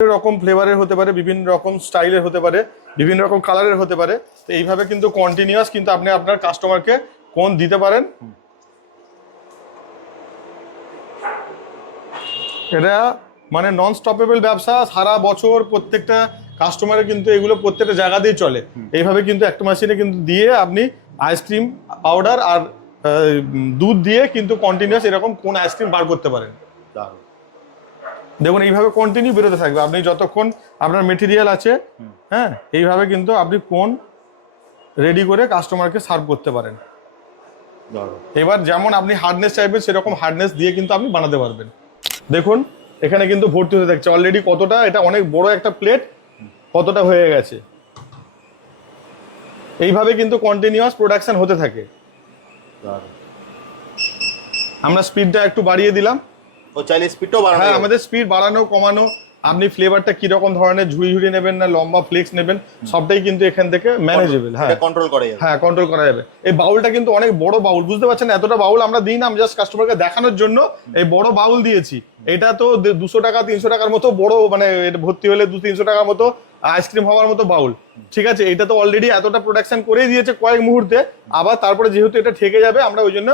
রকম ফ্লেভারের হতে পারে, বিভিন্ন রকম স্টাইলের হতে পারে, বিভিন্ন রকম কালারের হতে পারে। তো এইভাবে কিন্তু কন্টিনিউয়াস কিন্তু আপনি আপনার কাস্টমারকে কোন দিতে পারেন। এটা মানে নন স্টপেবল ব্যবসা, সারা বছর প্রত্যেকটা কাস্টমারের কিন্তু এগুলো প্রত্যেকটা জায়গাতেই চলে। এইভাবে কিন্তু একটা মেশিনে কিন্তু দিয়ে আপনি আইসক্রিম পাউডার আর দুধ দিয়ে কিন্তু কন্টিনিউয়াস এরকম কোন আইসক্রিম বার করতে পারেন। দেখুন এইভাবে কন্টিনিউ বেরোতে থাকবে, আপনি যতক্ষণ আপনার মেটেরিয়াল আছে, হ্যাঁ, এইভাবে কিন্তু আপনি কোন রেডি করে কাস্টমারকে সার্ভ করতে পারেন। এবার যেমন আপনি হার্ডনেস চাইবেন সেরকম হার্ডনেস দিয়ে কিন্তু আপনি বানাতে পারবেন। দেখুন এখানে কিন্তু ভর্তি হতে থাকছে অলরেডি কতটা, এটা অনেক বড় একটা প্লেট, কতটা হয়ে গেছে। এইভাবে কিন্তু কন্টিনিউয়াস প্রোডাকশন হতে থাকে। আমরা স্পিডটা একটু বাড়িয়ে দিলাম। ও চাইলে স্পিডও বাড়ানো, হ্যাঁ, আমাদের স্পিড বাড়ানো কমানো, আপনি ফ্লেভারটা কি রকম ধরনের ঝুড়ি ঝুড়ি নেবেন না লম্বা ফ্লেক্স নেবেন, সবটাই কিন্তু এখান থেকে ম্যানেজেবল। হ্যাঁ, কন্ট্রোল করা যাবে। হ্যাঁ, কন্ট্রোল করা যাবে। এই বাউলটা কিন্তু অনেক বড় বাউল, বুঝতে পারছেন, এতটা বাউল আমরা দিই না, আমি জাস্ট কাস্টমারকে দেখানোর জন্য এই বড় বাউল দিয়েছি। এটা তো 200 টাকা 300 টাকার মতো বড়, মানে এটা ভর্তি হলে 200-300 টাকার মতো আইসক্রিম হওয়ার মতো বাউল। ঠিক আছে, এটা তো অলরেডি এতটা প্রোডাকশন করেই দিয়েছে কয়েক মুহূর্তে। আবার তারপরে যেহেতু এটা ঠেকে যাবে, আমরা ওই জন্য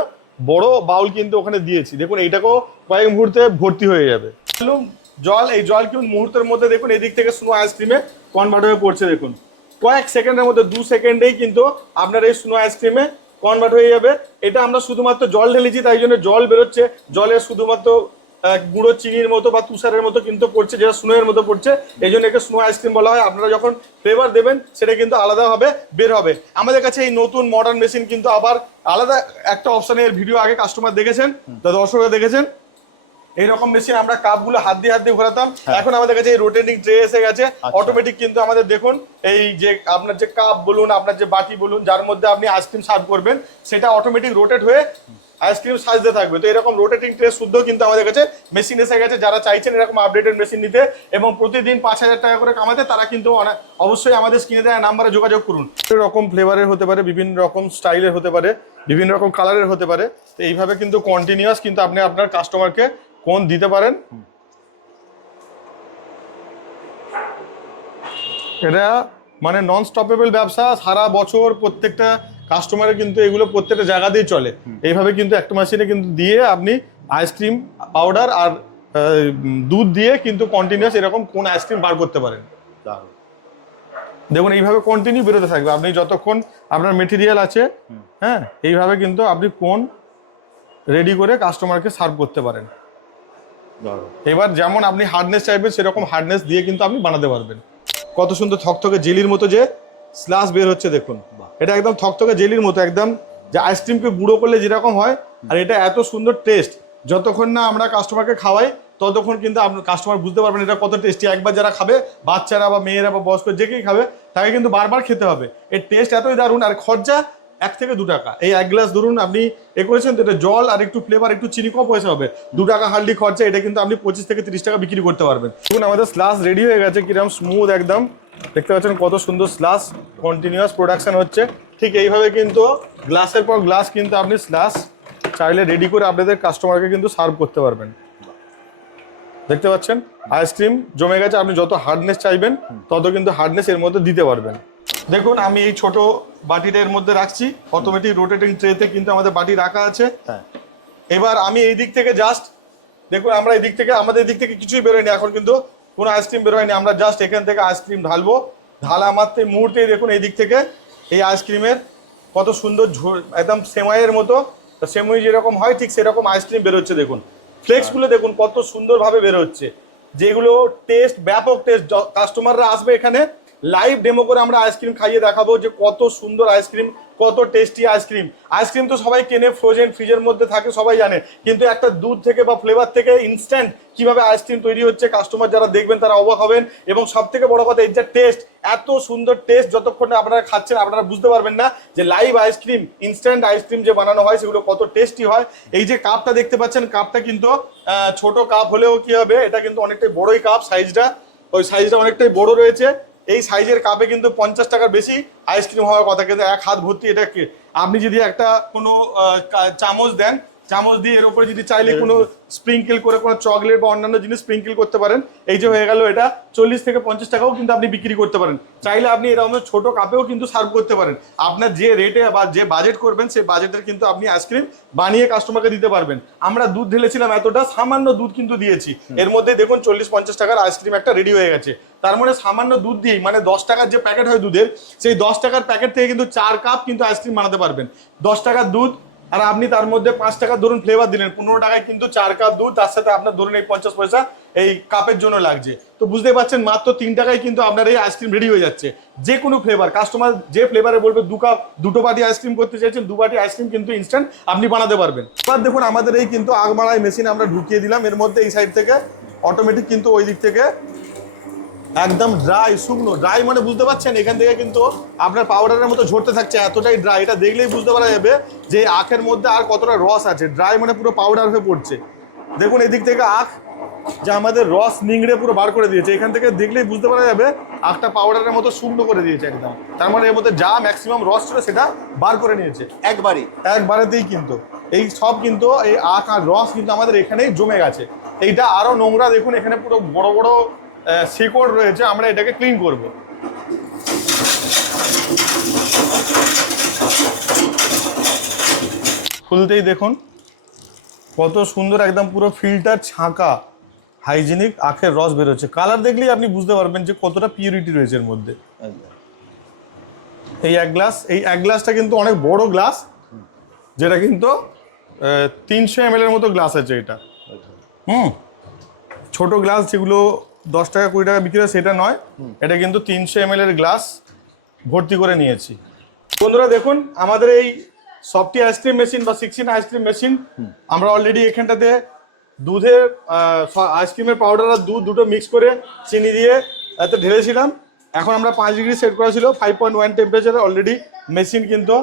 বড় বাউল কিন্তু ওখানে দিয়েছি। দেখুন এইটাকেও কয়েক মুহূর্তে ভর্তি হয়ে যাবে। জল, এই জল কিন্তু মুহূর্তের মধ্যে দেখুন এদিক থেকে স্নো আইসক্রিমে কনভার্ট হয়ে পড়ছে। দেখুন কয়েক সেকেন্ডের মধ্যে, 2 সেকেন্ডেই কিন্তু আপনার এই স্নো আইসক্রিমে কনভার্ট হয়ে যাবে। এটা আমরা শুধুমাত্র জল ঢেলেছি, তাই জন্য জল বেরোচ্ছে। জলে শুধুমাত্র গুঁড়ো চিনির মতো বা তুষারের মতো কিন্তু পড়ছে, যেটা স্নো এর মতো পড়ছে, এই জন্য একে স্নো আইসক্রিম বলা হয়। আপনারা যখন ফ্লেভার দেবেন সেটা কিন্তু আলাদাভাবে বের হবে। আমাদের কাছে এই নতুন মডার্ন মেশিন কিন্তু আবার আলাদা একটা অপশনের ভিডিও আগে কাস্টমার দেখেছেন, দর্শকরা দেখেছেন। এইরকম মেশিন আমরা কাপগুলো হাত দিয়ে ঘোরাতাম, এখন আমাদের কাছে এই রোটেটিং ট্রে এসে গেছে অটোমেটিক। কিন্তু আমাদের দেখুন এই যে আপনার যে কাপ বলুন, আপনার যে বাটি বলুন, যার মধ্যে আপনি আইসক্রিম সার্ভ করবেন, সেটা অটোমেটিক রোটেট হয়ে আইসক্রিম সাজতে থাকবে। তো এরকম রোটেটিং ট্রে শুদ্ধ কিন্তু আমাদের কাছে মেশিন এসে গেছে। যারা চাইছেন এরকম আপডেটেড মেশিন নিতে এবং প্রতিদিন 5000 টাকা করে কামাতে, তারা কিন্তু অবশ্যই আমাদের স্ক্রিনে দেওয়া নাম্বারে যোগাযোগ করুন। বিভিন্ন রকম ফ্লেভারের হতে পারে, বিভিন্ন রকম স্টাইলের হতে পারে, বিভিন্ন রকম কালারের হতে পারে। তো এইভাবে কিন্তু কন্টিনিউয়াস কিন্তু আপনি আপনার কাস্টমারকে কোন দিতে পারেন। এটা মানে নন স্টপেবল ব্যবসা, সারা বছর প্রত্যেকটা কাস্টমারের কিন্তু এগুলো প্রত্যেকটা জায়গাতেই চলে। এইভাবে কিন্তু একটা মেশিনে কিন্তু দিয়ে আপনি আইসক্রিম পাউডার আর দুধ দিয়ে কিন্তু কন্টিনিউয়াস এরকম কোন আইসক্রিম বার করতে পারেন। দেখুন এইভাবে কন্টিনিউ বেরোতে থাকবে, আপনি যতক্ষণ আপনার মেটেরিয়াল আছে, হ্যাঁ, এইভাবে কিন্তু আপনি কোন রেডি করে কাস্টমারকে সার্ভ করতে পারেন। এবার যেমন আপনি হার্ডনেস চাইবেন সেরকম হার্ডনেস দিয়ে কিন্তু আপনি বানাতে পারবেন। কত সুন্দর থকথকে জেলির মতো যে স্লাশ বের হচ্ছে, দেখুন এটা একদম থকথকে জেলির মতো, একদম যে আইসক্রিমকে গুঁড়ো করলে যেরকম হয়। আর এটা এত সুন্দর টেস্ট, যতক্ষণ না আমরা কাস্টমারকে খাওয়াই ততক্ষণ কিন্তু কাস্টমার বুঝতে পারবেন এটা কত টেস্টি। একবার যারা খাবে, বাচ্চারা বা মেয়েরা বা বয়স্ক যে কেউ খাবে, তাকে কিন্তু বারবার খেতে হবে। এর টেস্ট এতই দারুণ, আর খরচা 1 থেকে 2 টাকা। এই 1 গ্লাস ধরুন আপনি করেছেন, তো এটা জল আর একটু ফ্লেভার একটু চিনি কম পয়সা হবে, 2 টাকা হার্ডলি খরচা। এটা কিন্তু আপনি 25 থেকে 30 টাকা বিক্রি করতে পারবেন। দেখুন আমাদের স্লাস রেডি হয়ে গেছে, কিরকম স্মুথ একদম, দেখতে পাচ্ছেন কত সুন্দর স্লাস কন্টিনিউয়াস প্রোডাকশন হচ্ছে। ঠিক এইভাবে কিন্তু গ্লাসের পর গ্লাস কিন্তু আপনি স্লাস চাইলে রেডি করে আপনাদের কাস্টমারকে কিন্তু সার্ভ করতে পারবেন। দেখতে পাচ্ছেন আইসক্রিম জমে গেছে, আপনি যত হার্ডনেস চাইবেন তত কিন্তু হার্ডনেস এর মধ্যে দিতে পারবেন। দেখুন আমি এই ছোট বাটিটা এর মধ্যে রাখছি, অটোমেটিক রোটেটিং ট্রেতে কিন্তু আমাদের বাটি রাখা আছে। এবার আমি এই দিক থেকে জাস্ট দেখুন, আমরা এই দিক থেকে আমাদের দিক থেকে কিছুই বেরোয়নি, এখন কিন্তু কোনো আইসক্রিম বেরোয়নি। আমরা জাস্ট এখান থেকে আইসক্রিম ঢালবো, ঢালা মাত্র মুহূর্তেই দেখুন এই দিক থেকে এই আইসক্রিমের কত সুন্দর একদম সেমাইয়ের মতো, সেমাই যেরকম হয় ঠিক সেরকম আইসক্রিম বেরোচ্ছে। দেখুন ফ্লেক্সগুলো দেখুন কত সুন্দরভাবে বেরোচ্ছে, যেগুলো টেস্ট ব্যাপক টেস্ট। কাস্টমাররা আসবে এখানে, লাইভ ডেমো করে আমরা আইসক্রিম খাইয়ে দেখাবো যে কত সুন্দর আইসক্রিম, কত টেস্টি আইসক্রিম। আইসক্রিম তো সবাই কেনে, ফ্রোজেন ফ্রিজের মধ্যে থাকে, সবাই জানে, কিন্তু একটা দুধ থেকে বা ফ্লেভার থেকে ইনস্ট্যান্ট কিভাবে আইসক্রিম তৈরি হচ্ছে, কাস্টমার যারা দেখবেন তারা অবাক হবেন। এবং সব থেকে বড় কথা, এর যে টেস্ট, এত সুন্দর টেস্ট, যতক্ষণ আপনারা খাচ্ছেন আপনারা বুঝতে পারবেন না যে লাইভ আইসক্রিম, ইনস্ট্যান্ট আইসক্রিম যে বানানো হয় সেগুলো কত টেস্টি হয়। এই যে কাপটা দেখতে পাচ্ছেন, কাপটা কিন্তু ছোট কাপ হলেও কি হবে, এটা কিন্তু অনেকটাই বড়ই কাপ, সাইজটা ওই সাইজটা অনেকটাই বড় রয়েছে। এই সাইজের কাপে কিন্তু 50 টাকার বেশি আইসক্রিম হওয়ার কথা, কিন্তু 1 হাত ভর্তি এটা আপনি যদি একটা কোনো চামচ দেন চামচ দিয়ে এর উপরে যদি চাইলে কোনো স্প্রিঙ্কেল করে কোনো চকলেট বা অন্যান্য জিনিস স্প্রিঙ্কেল করতে পারেন। এই যে হয়ে গেল এটা 40 থেকে 50 টাকাও কিন্তু আপনি বিক্রি করতে পারেন। চাইলে আপনি এরকম ছোট কাপেও কিন্তু সার্ভ করতে পারেন। আপনার যে রেটে বা যে বাজেট করবেন সেই বাজেটের কিন্তু আপনি আইসক্রিম বানিয়ে কাস্টমারকে দিতে পারবেন। আমরা দুধ ঢেলেছিলাম এতটা, সামান্য দুধ কিন্তু দিয়েছি, এর মধ্যে দেখুন 40-50 টাকার আইসক্রিম একটা রেডি হয়ে গেছে। তার মানে সামান্য দুধ দিয়েই, মানে 10 টাকার যে প্যাকেট হয় দুধের, সেই 10 টাকার প্যাকেট থেকে কিন্তু 4 কাপ কিন্তু আইসক্রিম বানাতে পারবেন। 10 টাকার দুধ আর আপনি তার মধ্যে 5 টাকা ধরুন ফ্লেভার দিলেন, 15 টাকায় কিন্তু 4 কাপ দুধ, তার সাথে আপনার ধরুন এই 50 পয়সা এই কাপের জন্য লাগছে। তো বুঝতে পারছেন মাত্র 3 টাকায় কিন্তু আপনার এই আইসক্রিম রেডি হয়ে যাচ্ছে। যে কোনো ফ্লেভার, কাস্টমার যে ফ্লেভারে বলবে 2 কাপ, 2 বাটি আইসক্রিম করতে চাইছেন, 2 বাটি আইসক্রিম কিন্তু ইনস্ট্যান্ট আপনি বানাতে পারবেন। এবার দেখুন আমাদের এই কিন্তু আগ মারাই মেশিন আমরা ঢুকিয়ে দিলাম এর মধ্যে। এই সাইড থেকে অটোমেটিক কিন্তু ওই দিক থেকে একদম ড্রাই, শুকনো ড্রাই, মানে বুঝতে পারছেন এখান থেকে কিন্তু আপনার পাউডারের মতো ঝরতে থাকছে, এতটাই ড্রাই। এটা দেখলেই বুঝতে পারা যাবে যে আখের মধ্যে আর কতটা রস আছে। ড্রাই মানে পুরো পাউডার হয়ে পড়ছে। দেখুন এদিক থেকে আখ যা আমাদের রস নিংড়ে পুরো বার করে দিয়েছে, এখান থেকে দেখলেই বুঝতে পারা যাবে আখটা পাউডারের মতো শুকনো করে দিয়েছে একদম। তার মানে এর মধ্যে যা ম্যাক্সিমাম রস ছিল সেটা বার করে নিয়েছে একবারেতেই। কিন্তু এই সব কিন্তু এই আখ আর রস কিন্তু আমাদের এখানেই জমে গেছে। এইটা আরো নোংরা, দেখুন এখানে পুরো বড় বড় শিকড় রয়েছে, আমরা এটাকে ক্লিন করব। খুলতেই দেখুন কত সুন্দর একদম পুরো ফিল্টার ছাঁকা হাইজিনিক আখের রস বেরোচ্ছে। কালার দেখলেই আপনি বুঝতে পারবেন যে কতটা পিউরিটি রয়েছে এর মধ্যে। এই এক গ্লাসটা কিন্তু অনেক বড় গ্লাস, যেটা কিন্তু 300 ml এর মতো গ্লাস আছে এটা। ছোট গ্লাস যেগুলো 10 টাকা 20 টাকা বিক্রি হয় সেটা নয়, এটা কিন্তু 300 ml এর গ্লাস ভর্তি করে নিয়েছি। বন্ধুরা দেখুন আমাদের এই সফটি আইসক্রিম মেশিন বা 16 আইসক্রিম মেশিন, আমরা অলরেডি এখানটাতে দুধের আইসক্রিমের পাউডার আর দুধ দুটো মিক্স করে চিনি দিয়ে এতে ঢেলেছিলাম। এখন আমরা 5 ডিগ্রি সেট করা ছিল, 5.1 টেম্পারেচারে অলরেডি মেশিন কিন্তু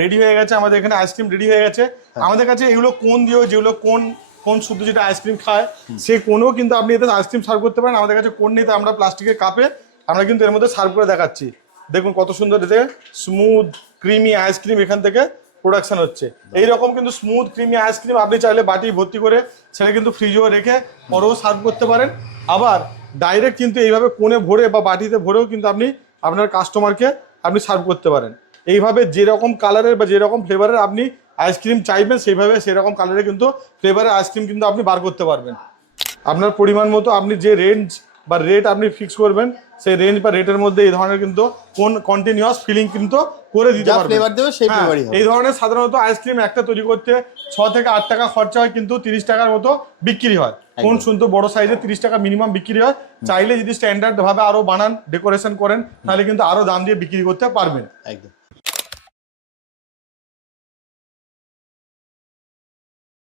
রেডি হয়ে গেছে। আমাদের এখানে আইসক্রিম রেডি হয়ে গেছে। আমাদের কাছে এগুলো কোন দিয়েও, যেগুলো কোন শুধু যেটা আইসক্রিম খায় সেই কোনও কিন্তু আপনি এতে আইসক্রিম সার্ভ করতে পারেন। আমাদের কাছে কোন নিতে আমরা প্লাস্টিকের কাপে আমরা কিন্তু এর মধ্যে সার্ভ করে দেখাচ্ছি। দেখুন কত সুন্দর এতে স্মুথ ক্রিমি আইসক্রিম এখান থেকে প্রোডাকশন হচ্ছে। এইরকম কিন্তু স্মুথ ক্রিমি আইসক্রিম আপনি চাইলে বাটি ভর্তি করে সেটা কিন্তু ফ্রিজেও রেখে পরেও সার্ভ করতে পারেন। আবার ডাইরেক্ট কিন্তু এইভাবে কোণে ভরে বা বাটিতে ভরেও কিন্তু আপনি আপনার কাস্টমারকে আপনি সার্ভ করতে পারেন। এইভাবে যেরকম কালারের বা যেরকম ফ্লেভারের আপনি আইসক্রিম চাইবেন সেইভাবে সেরকম কালারের কিন্তু ফ্লেভারের আইসক্রিম কিন্তু আপনি বার করতে পারবেন। আপনার পরিমাণ মতো আপনি যে রেঞ্জ বা রেট আপনি ফিক্স করবেন, সেই রেঞ্জ বা রেটের মধ্যে এই ধরনের কিন্তু কোন কন্টিনিউয়াস ফিলিং কিন্তু করে দিতে পারবেন। এই ধরনের সাধারণত আইসক্রিম একটা তৈরি করতে 6 থেকে 8 টাকা খরচা হয়, কিন্তু 30 টাকার মতো বিক্রি হয়। কোন শুনতো বড় সাইজে 30 টাকা মিনিমাম বিক্রি হয়। চাইলে যদি স্ট্যান্ডার্ড ভাবে আরো বানান, ডেকোরেশন করেন, তাহলে কিন্তু আরো দাম দিয়ে বিক্রি করতে পারবেন। একদম।